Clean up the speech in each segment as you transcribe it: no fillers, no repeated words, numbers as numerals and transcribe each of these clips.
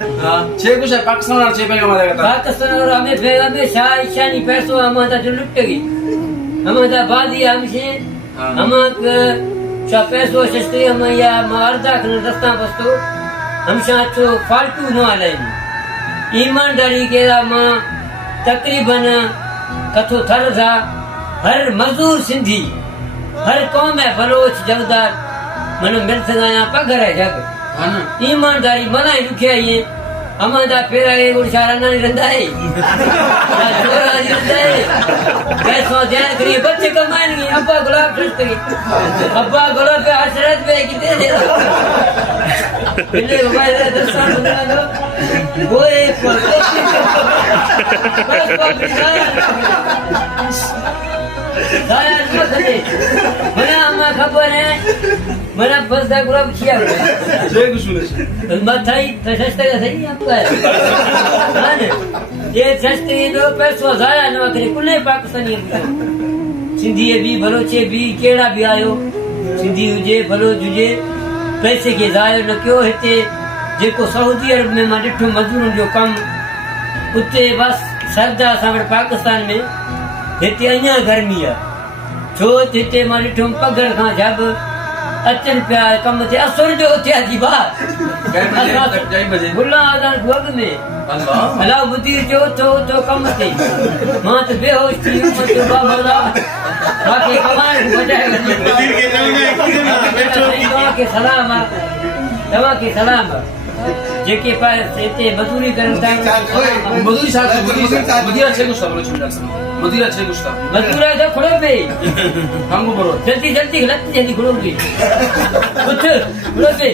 छे कुछ है पाकिस्तान और छे पैगा मारा करता पाकिस्तान और हमें शाह ईशानी पैसों हमारा जो लुट गई हमारा बादी हमसे हमाक शाह पैसों शस्त्री हम या मारदा खन दस्ता बस्तो हम शाह तो फालतू न आले ईमानदारी के मां तकरीबन कथो थर था हर मजदूर सिंधी हर कौम है बलोच जगदार मन मिल सगाया पगर है जग ईमानदारी मना ही रुके ये हमारा फेरा ये उड़ारा नहीं रंदा है छोरा नहीं रंदा है पैसों ध्यान करिए बच्चे कमाएंगे अब्बा गुलाब खरीदते अब्बा गुलाब पे हसरत पे की दे दे बिल्ले हमारे दस्तान बना दो वो एक मना हमें खबर है मना बस दा गुलाब किया छे कुछ नहीं मथाई सस्ते का सही आपका है हां ये सस्ते दो पैसों जाया न करे कुले पाकिस्तानी सिंधी भी बलोचे भी केड़ा भी आयो सिंधी हुजे बलोच हुजे पैसे के जायो न क्यों हेते जेको सऊदी अरब में मां डिठो मजदूरन जो कम उते बस सरदा सामने पाकिस्तान में हेते अञा गर्मी है छो हिते मां ॾिठुम पघर खां जब अचनि पिया कम ते असुर जो थिया जी बात बुला आदन वग में अला बुधी जो तो कम ते मां त बेहोश थी मत बाबा बाकी कमाए बजाए के सलाम दवा के सलाम जेके पास हिते मजदूरी करन था मजदूरी साथ मदिरा छे कुछ बोलो छुटा मदिरा छे कुछ मजदूरा तो खड़ो पे हमको बोलो जल्दी जल्दी खड़ो पे उठ खड़ो पे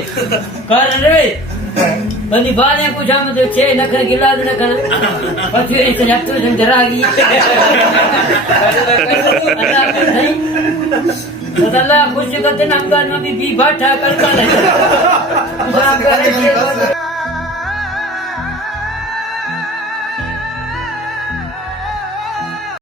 कर रे बनी बाने पूछा मत छे नखन गिलास नखन पछे इस हफ्ते से डरा गई अल्लाह खुश करते ना अफगान में भी बाठा कर